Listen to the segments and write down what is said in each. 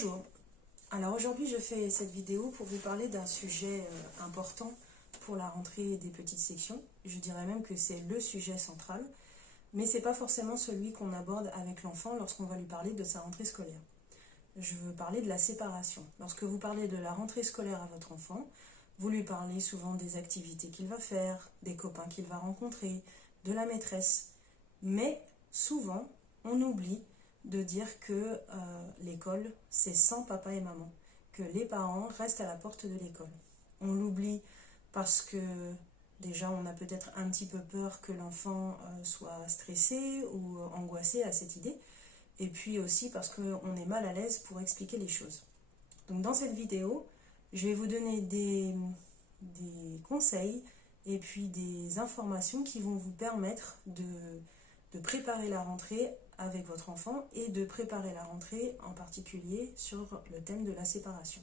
Bonjour, alors aujourd'hui je fais cette vidéo pour vous parler d'un sujet important pour la rentrée des petites sections. Je dirais même que c'est le sujet central, mais c'est pas forcément celui qu'on aborde avec l'enfant lorsqu'on va lui parler de sa rentrée scolaire. Je veux parler de la séparation. Lorsque vous parlez de la rentrée scolaire à votre enfant, vous lui parlez souvent des activités qu'il va faire, des copains qu'il va rencontrer, de la maîtresse. Mais souvent, on oublie de dire que l'école, c'est sans papa et maman, que les parents restent à la porte de l'école. On l'oublie parce que déjà, on a peut-être un petit peu peur que l'enfant soit stressé ou angoissé à cette idée, et puis aussi parce qu'on est mal à l'aise pour expliquer les choses. Donc dans cette vidéo, je vais vous donner des conseils et puis des informations qui vont vous permettre de préparer la rentrée avec votre enfant et de préparer la rentrée en particulier sur le thème de la séparation.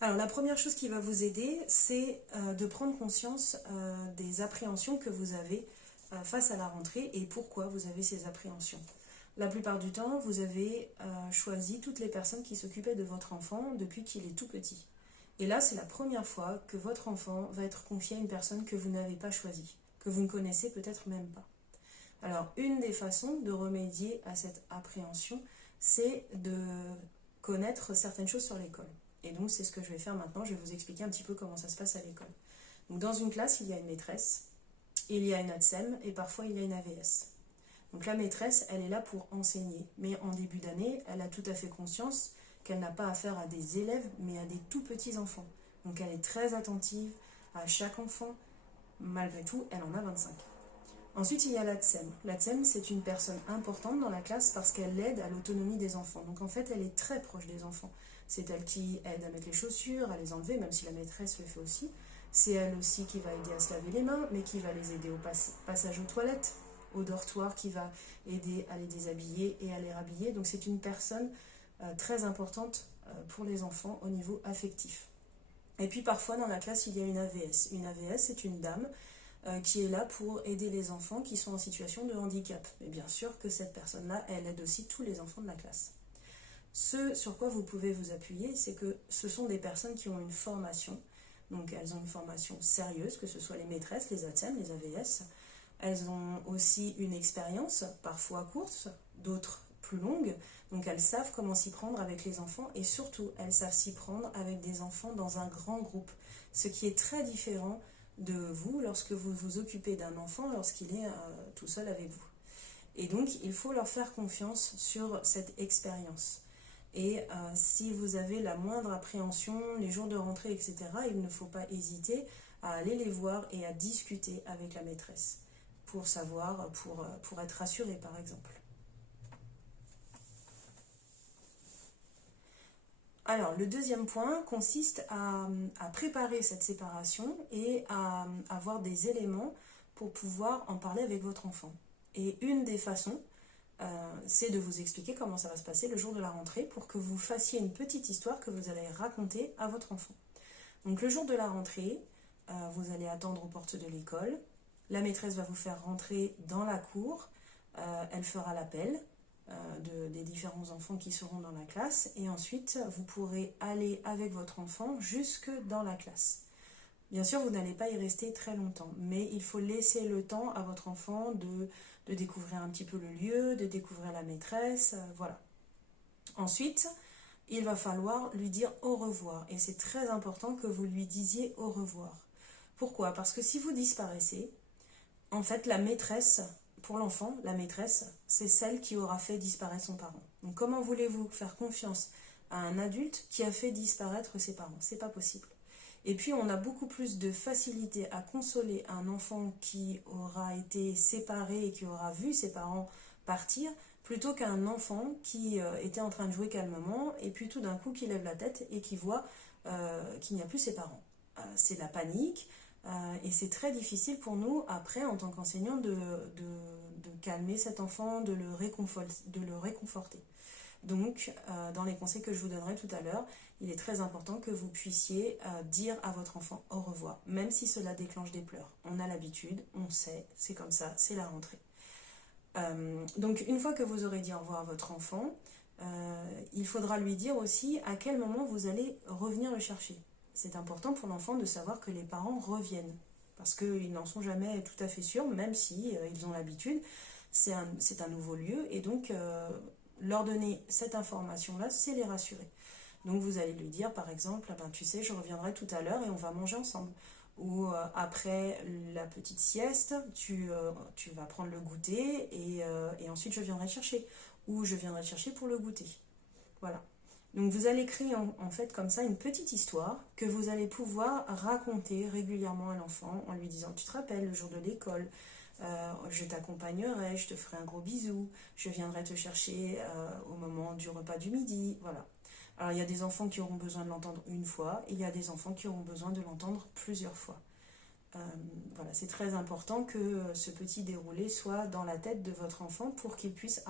Alors la première chose qui va vous aider, c'est de prendre conscience des appréhensions que vous avez face à la rentrée et pourquoi vous avez ces appréhensions. La plupart du temps, vous avez choisi toutes les personnes qui s'occupaient de votre enfant depuis qu'il est tout petit. Et là, c'est la première fois que votre enfant va être confié à une personne que vous n'avez pas choisie, que vous ne connaissez peut-être même pas. Alors, une des façons de remédier à cette appréhension, c'est de connaître certaines choses sur l'école. Et donc, c'est ce que je vais faire maintenant. Je vais vous expliquer un petit peu comment ça se passe à l'école. Donc, dans une classe, il y a une maîtresse, il y a une ATSEM et parfois il y a une AVS. Donc la maîtresse, elle est là pour enseigner, mais en début d'année, elle a tout à fait conscience qu'elle n'a pas affaire à des élèves, mais à des tout petits enfants. Donc elle est très attentive à chaque enfant. Malgré tout, elle en a 25. Ensuite, il y a l'ATSEM. L'ATSEM, c'est une personne importante dans la classe parce qu'elle aide à l'autonomie des enfants. Donc en fait, elle est très proche des enfants. C'est elle qui aide à mettre les chaussures, à les enlever, même si la maîtresse le fait aussi. C'est elle aussi qui va aider à se laver les mains, mais qui va les aider au passage aux toilettes, au dortoir, qui va aider à les déshabiller et à les rhabiller. Donc c'est une personne très importante pour les enfants au niveau affectif. Et puis parfois dans la classe, il y a une AVS. Une AVS, c'est une dame qui est là pour aider les enfants qui sont en situation de handicap. Mais bien sûr que cette personne-là, elle aide aussi tous les enfants de la classe. Ce sur quoi vous pouvez vous appuyer, c'est que ce sont des personnes qui ont une formation. Donc elles ont une formation sérieuse, que ce soit les maîtresses, les ATSEM, les AVS. Elles ont aussi une expérience, parfois courte, d'autres plus longues. Donc elles savent comment s'y prendre avec les enfants et surtout, elles savent s'y prendre avec des enfants dans un grand groupe. Ce qui est très différent de vous lorsque vous vous occupez d'un enfant lorsqu'il est tout seul avec vous. Et donc, il faut leur faire confiance sur cette expérience. Et si vous avez la moindre appréhension, les jours de rentrée, etc., il ne faut pas hésiter à aller les voir et à discuter avec la maîtresse pour savoir, pour être rassuré par exemple. Alors, le deuxième point consiste à préparer cette séparation et à avoir des éléments pour pouvoir en parler avec votre enfant. Et une des façons, c'est de vous expliquer comment ça va se passer le jour de la rentrée pour que vous fassiez une petite histoire que vous allez raconter à votre enfant. Donc le jour de la rentrée, vous allez attendre aux portes de l'école. La maîtresse va vous faire rentrer dans la cour. Elle fera l'appel des différents enfants qui seront dans la classe. Et ensuite, vous pourrez aller avec votre enfant jusque dans la classe. Bien sûr, vous n'allez pas y rester très longtemps, mais il faut laisser le temps à votre enfant de découvrir un petit peu le lieu, de découvrir la maîtresse, voilà. Ensuite, il va falloir lui dire au revoir, et c'est très important que vous lui disiez au revoir. Pourquoi? Parce que si vous disparaissez, en fait, la maîtresse, pour l'enfant, la maîtresse, c'est celle qui aura fait disparaître son parent. Donc comment voulez-vous faire confiance à un adulte qui a fait disparaître ses parents? C'est pas possible. Et puis, on a beaucoup plus de facilité à consoler un enfant qui aura été séparé et qui aura vu ses parents partir, plutôt qu'un enfant qui était en train de jouer calmement et puis tout d'un coup qui lève la tête et qui voit qu'il n'y a plus ses parents. C'est la panique et c'est très difficile pour nous, après, en tant qu'enseignant, de calmer cet enfant, de le réconforter. Donc, dans les conseils que je vous donnerai tout à l'heure, il est très important que vous puissiez dire à votre enfant au revoir, même si cela déclenche des pleurs. On a l'habitude, on sait, c'est comme ça, c'est la rentrée. Donc une fois que vous aurez dit au revoir à votre enfant, il faudra lui dire aussi à quel moment vous allez revenir le chercher. C'est important pour l'enfant de savoir que les parents reviennent, parce qu'ils n'en sont jamais tout à fait sûrs, même si ils ont l'habitude. C'est un nouveau lieu, et donc leur donner cette information-là, c'est les rassurer. Donc vous allez lui dire par exemple, ah ben, tu sais, je reviendrai tout à l'heure et on va manger ensemble. Ou après la petite sieste, tu vas prendre le goûter et ensuite je viendrai te chercher. Ou je viendrai te chercher pour le goûter. Voilà. Donc vous allez créer en fait comme ça une petite histoire que vous allez pouvoir raconter régulièrement à l'enfant en lui disant, tu te rappelles le jour de l'école, je t'accompagnerai, je te ferai un gros bisou, je viendrai te chercher au moment du repas du midi, voilà. Alors il y a des enfants qui auront besoin de l'entendre une fois, et il y a des enfants qui auront besoin de l'entendre plusieurs fois. Euh, voilà, c'est très important que ce petit déroulé soit dans la tête de votre enfant pour qu'il puisse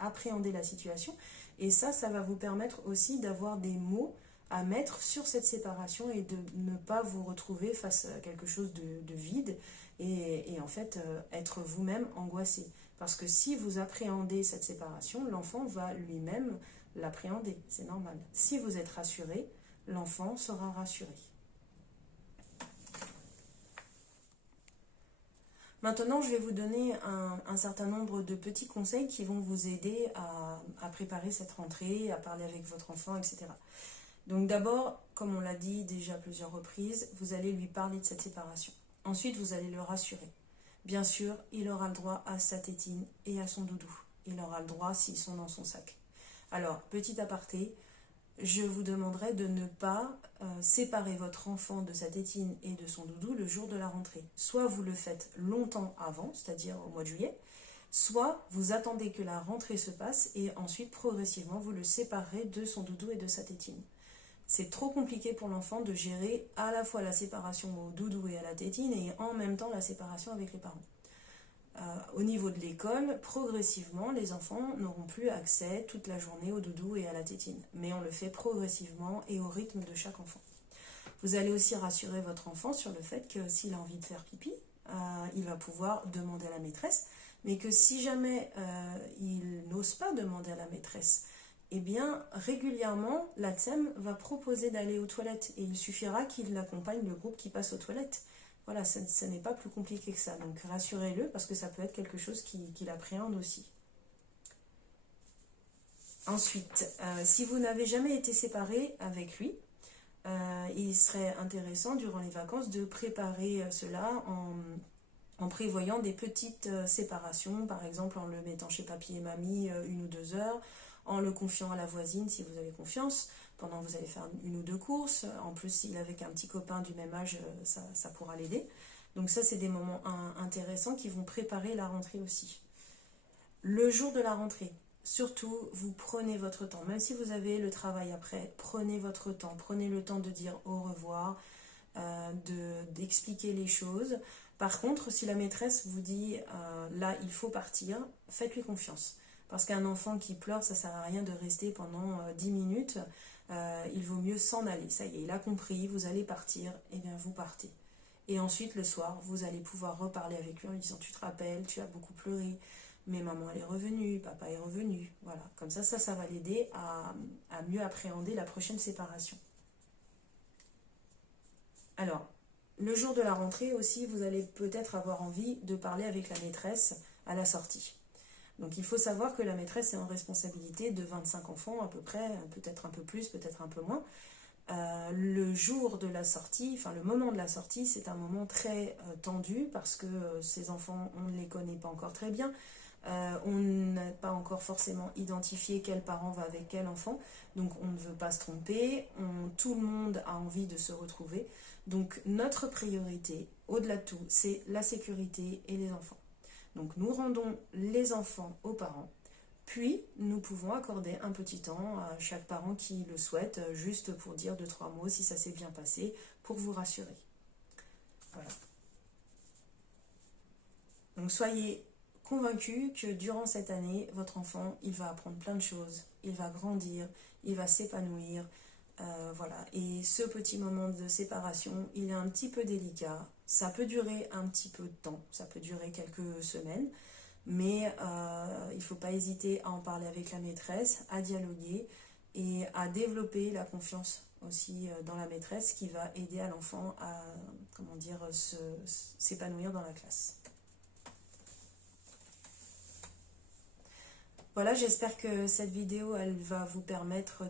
appréhender la situation. Et ça va vous permettre aussi d'avoir des mots à mettre sur cette séparation et de ne pas vous retrouver face à quelque chose de vide et en fait être vous-même angoissé. Parce que si vous appréhendez cette séparation, l'enfant va lui-même l'appréhender, c'est normal. Si vous êtes rassuré, l'enfant sera rassuré. Maintenant, je vais vous donner un certain nombre de petits conseils qui vont vous aider à préparer cette rentrée, à parler avec votre enfant, etc. Donc d'abord, comme on l'a dit déjà à plusieurs reprises, vous allez lui parler de cette séparation. Ensuite, vous allez le rassurer. Bien sûr, il aura le droit à sa tétine et à son doudou. Il aura le droit s'ils sont dans son sac. Alors, petit aparté, je vous demanderai de ne pas séparer votre enfant de sa tétine et de son doudou le jour de la rentrée. Soit vous le faites longtemps avant, c'est-à-dire au mois de juillet, soit vous attendez que la rentrée se passe et ensuite progressivement vous le séparez de son doudou et de sa tétine. C'est trop compliqué pour l'enfant de gérer à la fois la séparation au doudou et à la tétine et en même temps la séparation avec les parents. Au niveau de l'école, progressivement, les enfants n'auront plus accès toute la journée au doudou et à la tétine. Mais on le fait progressivement et au rythme de chaque enfant. Vous allez aussi rassurer votre enfant sur le fait que s'il a envie de faire pipi, il va pouvoir demander à la maîtresse, mais que si jamais il n'ose pas demander à la maîtresse, eh bien régulièrement, la TSEM va proposer d'aller aux toilettes et il suffira qu'il accompagne le groupe qui passe aux toilettes. Voilà, ça n'est pas plus compliqué que ça. Donc rassurez-le parce que ça peut être quelque chose qu'il appréhende aussi. Ensuite, si vous n'avez jamais été séparé avec lui, il serait intéressant durant les vacances de préparer cela en prévoyant des petites séparations, par exemple en le mettant chez papy et mamie 1 ou 2 heures, en le confiant à la voisine si vous avez confiance, pendant que vous allez faire 1 ou 2 courses. En plus, s'il est avec un petit copain du même âge, ça pourra l'aider. Donc ça, c'est des moments intéressants qui vont préparer la rentrée aussi. Le jour de la rentrée, surtout, vous prenez votre temps. Même si vous avez le travail après, prenez votre temps. Prenez le temps de dire au revoir, d'expliquer les choses. Par contre, si la maîtresse vous dit là, il faut partir, faites-lui confiance. Parce qu'un enfant qui pleure, ça ne sert à rien de rester pendant 10 minutes. Il vaut mieux s'en aller. Ça y est, il a compris, vous allez partir, et bien vous partez. Et ensuite, le soir, vous allez pouvoir reparler avec lui en lui disant, tu te rappelles, tu as beaucoup pleuré, mais maman elle est revenue, papa est revenu. Voilà, comme ça va l'aider à mieux appréhender la prochaine séparation. Alors, le jour de la rentrée aussi, vous allez peut-être avoir envie de parler avec la maîtresse à la sortie. Donc il faut savoir que la maîtresse est en responsabilité de 25 enfants à peu près, peut-être un peu plus, peut-être un peu moins. Le jour de la sortie, enfin le moment de la sortie, c'est un moment très tendu parce que ces enfants, on ne les connaît pas encore très bien. On n'a pas encore forcément identifié quel parent va avec quel enfant, donc on ne veut pas se tromper, tout le monde a envie de se retrouver. Donc notre priorité, au-delà de tout, c'est la sécurité et les enfants. Donc nous rendons les enfants aux parents, puis nous pouvons accorder un petit temps à chaque parent qui le souhaite, juste pour dire 2-3 mots si ça s'est bien passé, pour vous rassurer. Voilà. Donc soyez convaincus que durant cette année, votre enfant, il va apprendre plein de choses, il va grandir, il va s'épanouir. Voilà. Et ce petit moment de séparation, il est un petit peu délicat. Ça peut durer un petit peu de temps, ça peut durer quelques semaines. mais il ne faut pas hésiter à en parler avec la maîtresse, à dialoguer et à développer la confiance aussi dans la maîtresse, qui va aider à l'enfant à, comment dire, s'épanouir dans la classe. Voilà, j'espère que cette vidéo, elle va vous permettre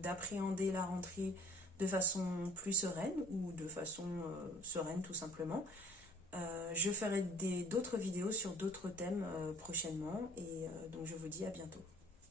d'appréhender la rentrée de façon plus sereine, ou de façon sereine tout simplement. Je ferai d'autres vidéos sur d'autres thèmes prochainement, et donc je vous dis à bientôt.